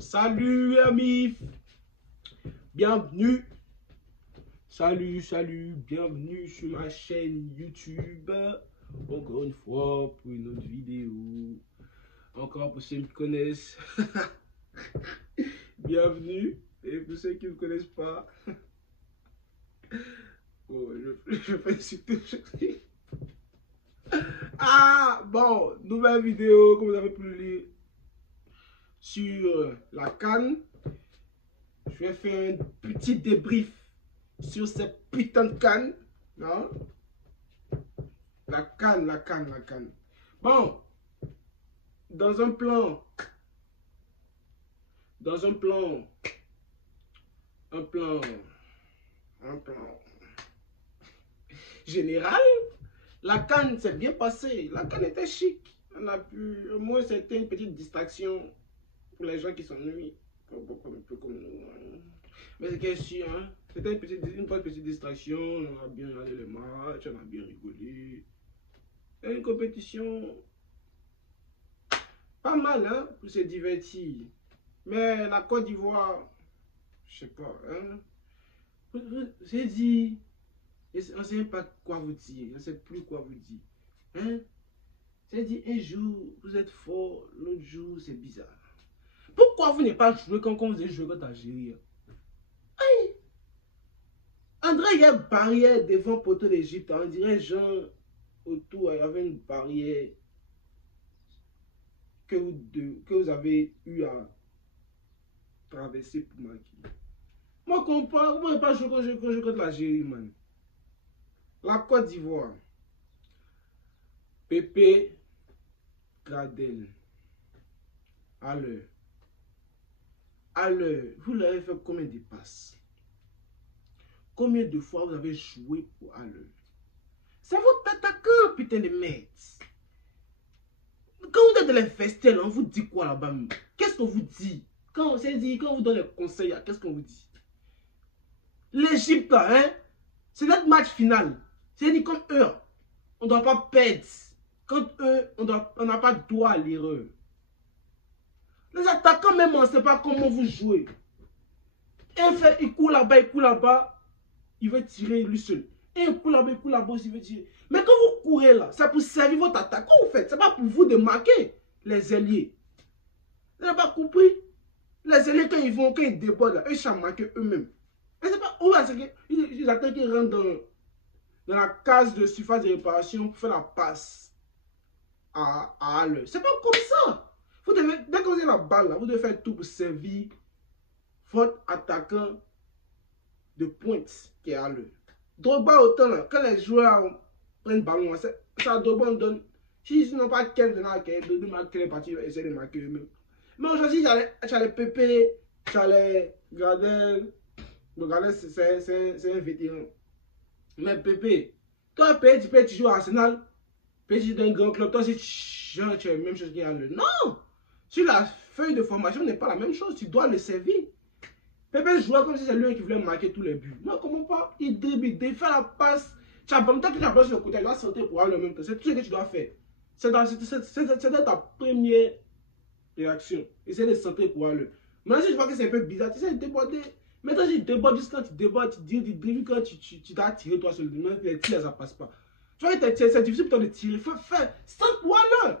Salut amis, bienvenue. Salut, bienvenue sur ma chaîne YouTube. Encore une fois pour une autre vidéo. Encore pour ceux qui me connaissent. Bienvenue. Et pour ceux qui ne me connaissent pas. Oh, je fais surtout aujourd'hui. Ah bon, nouvelle vidéo comme vous avez pu le lire sur la CAN. Je vais faire un petit débrief sur cette putain de CAN. Non? La CAN. Bon, dans un plan général, la CAN s'est bien passée. La CAN était chic. On a pu, au moins c'était une petite distraction pour les gens qui s'ennuient. Un peu comme nous. Mais c'est sûr, hein? C'était une petite distraction. On a bien regardé les matchs, on a bien rigolé. Et une compétition pas mal, hein, pour se divertir. Mais la Côte d'Ivoire, je sais pas, hein. J'ai dit, on ne sait pas quoi vous dire, on ne sait plus quoi vous dire. Hein? J'ai dit, un jour, vous êtes fort, l'autre jour, c'est bizarre. Pourquoi vous n'avez pas joué quand vous avez joué contre l'Algérie? André, il y a une barrière devant le poteau d'Égypte. On dirait, genre, autour, il y avait une barrière que vous avez eu à traverser pour marquer. Moi, je comprends, vous n'avez pas joué contre l'Algérie, man. La Côte d'Ivoire. Pépé, Gradel. À l'heure. Vous l'avez fait combien de passes? Combien de fois vous avez joué pour à l'heure? C'est votre attaquant, putain de merde. Quand vous êtes dans les vestiaires, on vous dit quoi là-bas? Qu'est-ce qu'on vous dit? Quand on vous donne les conseils, qu'est-ce qu'on vous dit? L'Égypte, hein? C'est notre match final. C'est dit comme eux, on ne doit pas perdre. Quand eux, on n'a pas droit à l'erreur. Les attaquants même, on ne sait pas comment vous jouez. Il court là-bas, il veut tirer lui seul. Et il court là-bas aussi, il veut tirer. Mais quand vous courez là, c'est pour servir votre attaque. Quand vous faites, c'est pas pour vous de marquer les ailiers. Vous n'avez pas compris? Les ailiers, quand ils débordent là, eux, ils savent marquer eux-mêmes. Mais c'est pas où ils attendent qu'ils rentrent dans la case de surface de réparation pour faire la passe à l'heure. C'est pas comme ça. Vous devez, dès que vous avez la balle, là, vous devez faire tout pour servir votre attaquant de pointe qui est à l'heure. Drogba autant là, quand les joueurs prennent le ballon, ça Drogba on donne. S'ils n'ont pas quel de marquer les parties, ils vont essayer de marquer eux-mêmes. Mais aujourd'hui, tu as les Pépé, tu as les Gradel. Gradel, c'est un vétéran. Mais Pépé, toi, Pépé, tu joues à Arsenal, Pépé, tu es un grand club, toi, tu es la même chose qu'il y a l'heure. Non! Sur la feuille de formation, n'est pas la même chose, tu dois le servir. Pépé jouait comme si c'est lui qui voulait marquer tous les buts. Non, comment pas? Il dribble, il fait la passe. Tu as tant que tu as pas sur le côté, il va sauter pour avoir le même temps. C'est tout ce que tu dois faire. C'est ta première réaction. Essaye de sauter pour avoir le. Maintenant, si je vois que c'est un peu bizarre, tu essaies de déborder. Maintenant, si tu débordes, juste quand tu débordes, tu dribbles quand tu t'as tiré toi sur le domaine, les tirs, ça passe pas. Tu vois, c'est difficile pour toi de tirer. Fais, saute pour aller.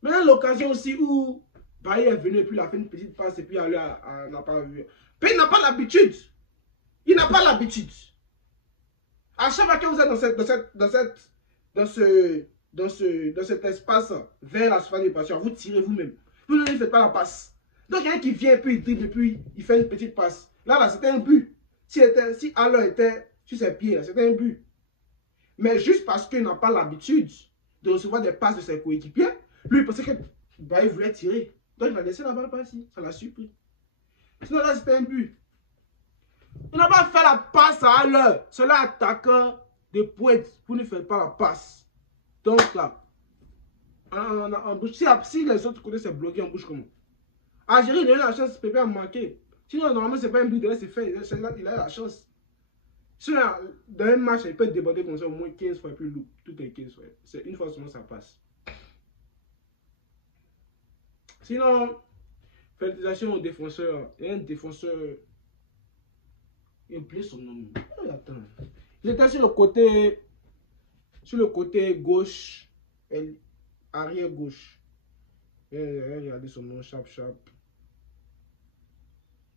Maintenant, l'occasion aussi où. Baye est venu et puis il a fait une petite passe et puis il n'a pas vu. Puis il n'a pas l'habitude. Il n'a pas l'habitude. À chaque fois que vous êtes dans cet espace vers la surface de réparation, vous tirez vous-même. Vous ne faites pas la passe. Donc il y a un qui vient et puis il dribble et puis il fait une petite passe. Là, c'était un but. Si Alors était sur ses pieds, c'était un but. Mais juste parce qu'il n'a pas l'habitude de recevoir des passes de ses coéquipiers, lui il pensait que Baye voulait tirer. Donc il a laissé la balle passer. Ça l'a surpris. Sinon là c'était un but. Il n'a pas fait la passe à l'heure. C'est l'attaquant de pointe. Vous ne faites pas la passe. Donc là, en bouche. Si les autres côtés c'est bloqué, en bouche comment? Algérie, il a eu la chance, Pépé a manqué. Sinon normalement c'est pas un but, c'est fait. Là, il a eu la chance. Sinon, dans un match, il peut déborder comme ça au moins 15 fois plus lourd. Tout est 15 fois. C'est une fois seulement ça passe. Sinon, Félicitations au défenseur. Il y a un défenseur. Il a oublié son nom. Attends. Il était sur le côté gauche. Arrière gauche. Regardez son nom, chap.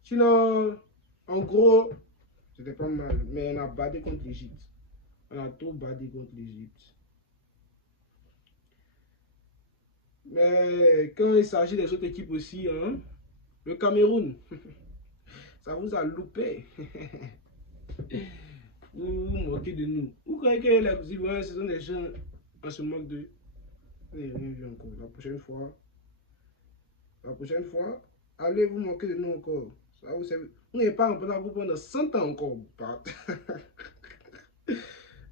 Sinon, en gros, c'était pas mal. Mais on a badé contre l'Égypte. On a trop badé contre l'Égypte. Mais quand il s'agit des autres équipes aussi, hein, le Cameroun, ça vous a loupé. Vous vous moquez de nous. Vous croyez que les Ivoiriens, ce sont des gens, on se moque d'eux. Je n'ai rien vu encore. La prochaine fois, allez vous moquer de nous encore. Ça, vous n'avez pas en pendant 100 ans encore.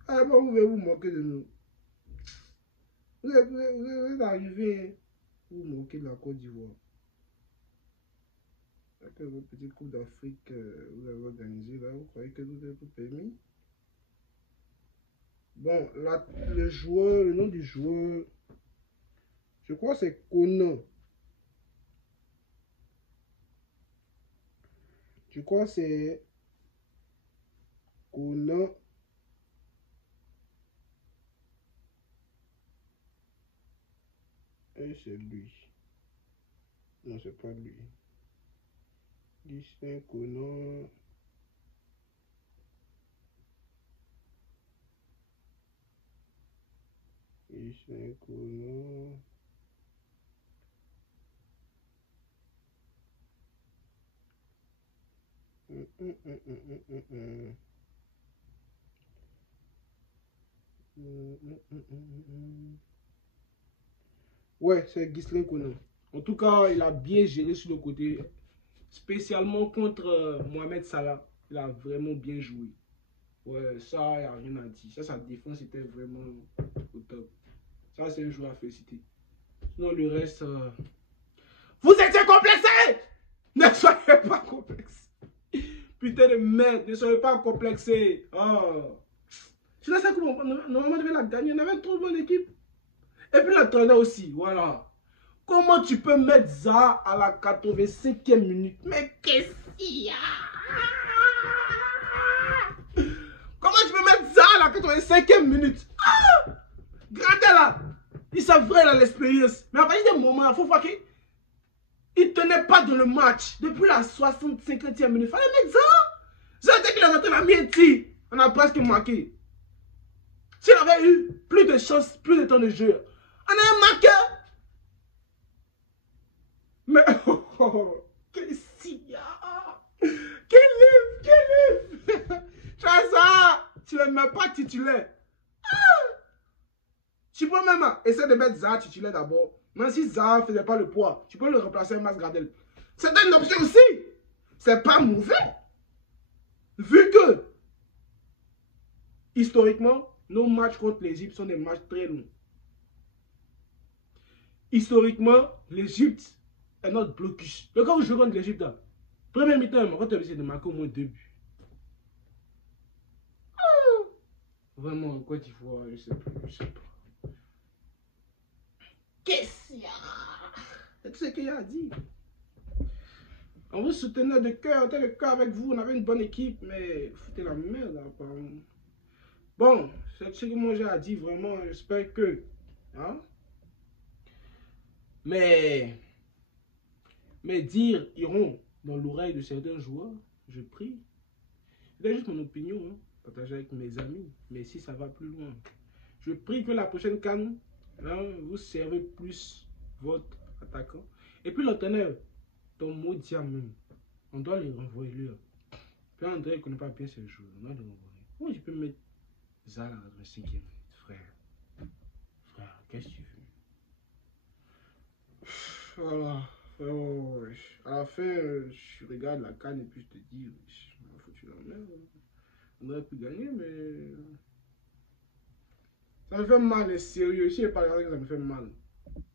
Ah, bon, vous pouvez vous moquer de nous. Vous êtes arrivé, vous vous moquez de la Côte d'Ivoire. Avec votre petite Coupe d'Afrique, vous avez organisé là, vous croyez que vous êtes tout permis? Bon, le nom du joueur, je crois que c'est Conan. Je crois que c'est Conan. Et c'est lui. Non, c'est pas lui. Distinct Conan. Distinct Conan. Ouais, c'est Ghislain Conan. En tout cas, il a bien géré sur le côté, spécialement contre Mohamed Salah. Il a vraiment bien joué. Ouais, ça, il n'y a rien à dire. Ça, sa défense était vraiment au top. Ça, c'est un joueur à féliciter. Sinon, le reste... Vous étiez complexé! Ne soyez pas complexé. Putain de merde, ne soyez pas complexé. Oh. Je sais comment normalement on devait la gagner. On avait trop bonne équipe. Et puis l'entraîneur aussi, voilà. Comment tu peux mettre Zaha à la 85e minute? Mais qu'est-ce qu'il y a? Comment tu peux mettre Zaha à la 85e minute? Ah! Gradel là, il s'est vrai dans l'expérience. Mais à partir d'un moment, il faut voir qu'il ne tenait pas dans le match. Depuis la 65e minute, il fallait mettre Zaha. Zaha, dès qu'il est rentré, il a mis un tir. On a presque marqué. S'il avait eu plus de chance, plus de temps de jeu, on a marqué. Mais qu'est-ce qu'il y a? Quel livre? Tu as ça? Tu ne le mets pas titulaire. Tu peux même essayer de mettre Zaha titulaire d'abord. Même si Zaha ne faisait pas le poids, tu peux le remplacer par Mas Gradel. C'est une option aussi. C'est pas mauvais. Vu que, historiquement, nos matchs contre l'Égypte sont des matchs très longs. Historiquement, l'Égypte est notre blocus. Le quand vous jouez contre l'Égypte, premier mi-temps, quand tu as essayé de marquer au moins 2 buts. Vraiment, quoi tu vois, je sais pas. Qu'est-ce qu'il y a? C'est tout ce qu'il y a à dire. On vous soutenait de cœur, on était de cœur avec vous, on avait une bonne équipe, mais foutez la merde, apparemment. Bon, c'est ce que moi j'ai à dire, vraiment, j'espère que... Hein? Mais dire iront dans l'oreille de certains joueurs, je prie. C'est juste mon opinion, hein, partagée avec mes amis, mais si ça va plus loin. Je prie que la prochaine CAN, hein, vous servez plus votre attaquant. Et puis l'entraîneur, ton mot dit même, on doit les renvoyer lui. Puis André ne connaît pas bien ces joueurs, on doit les renvoyer. Moi je peux mettre Zaha à la 5e minute, frère. Frère, qu'est-ce que tu veux? Voilà. Oh, à la fin, je regarde la CAN et puis je te dis, on a foutu la merde. On aurait pu gagner, mais ça me fait mal, sérieux. Si je parle avec ça me fait mal.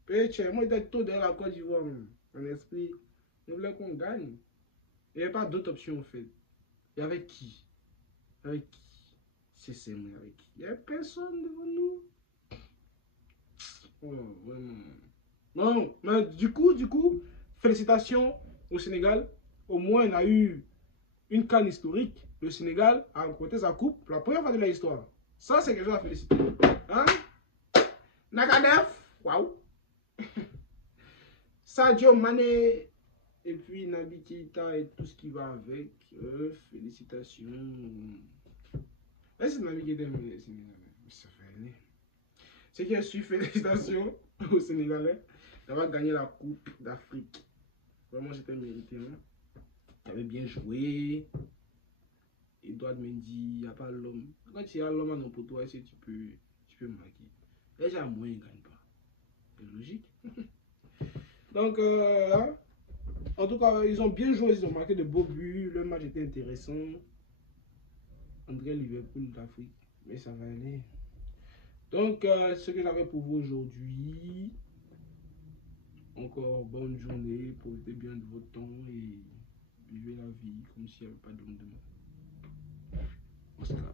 Péché, moi j'étais tout derrière la Côte d'Ivoire, en esprit. Je voulais qu'on gagne. Il n'y avait pas d'autre option en fait. Et avec qui? Avec qui? C'est moi, avec qui? Il n'y avait personne devant nous. Oh, vraiment. Non, mais du coup, félicitations au Sénégal, au moins on a eu une CAN historique. Le Sénégal a remporté sa coupe pour la première fois de l'histoire. Ça, c'est quelque chose à féliciter. Hein? Nakadef, waouh! Sadio Mané, et puis Naby Keita et tout ce qui va avec. Félicitations. Est-ce que Naby Keita est sénégalais? Ça fait aller. C'est que je suis félicitations aux Sénégalais d'avoir gagné la Coupe d'Afrique. Vraiment, c'était mérité. Hein? Tu avais bien joué. Edouard Mendy, il n'y a pas l'homme. Quand tu as l'homme à nos poteaux, est-ce que tu peux marquer? Déjà, moins, il ne gagne pas. C'est logique. Donc, hein? En tout cas, ils ont bien joué, ils ont marqué de beaux buts. Le match était intéressant. André Liverpool d'Afrique. Mais ça va aller. Donc, ce que j'avais pour vous aujourd'hui. Encore bonne journée. Profitez bien de votre temps et vivez la vie comme s'il n'y avait pas de lendemain. On se calme.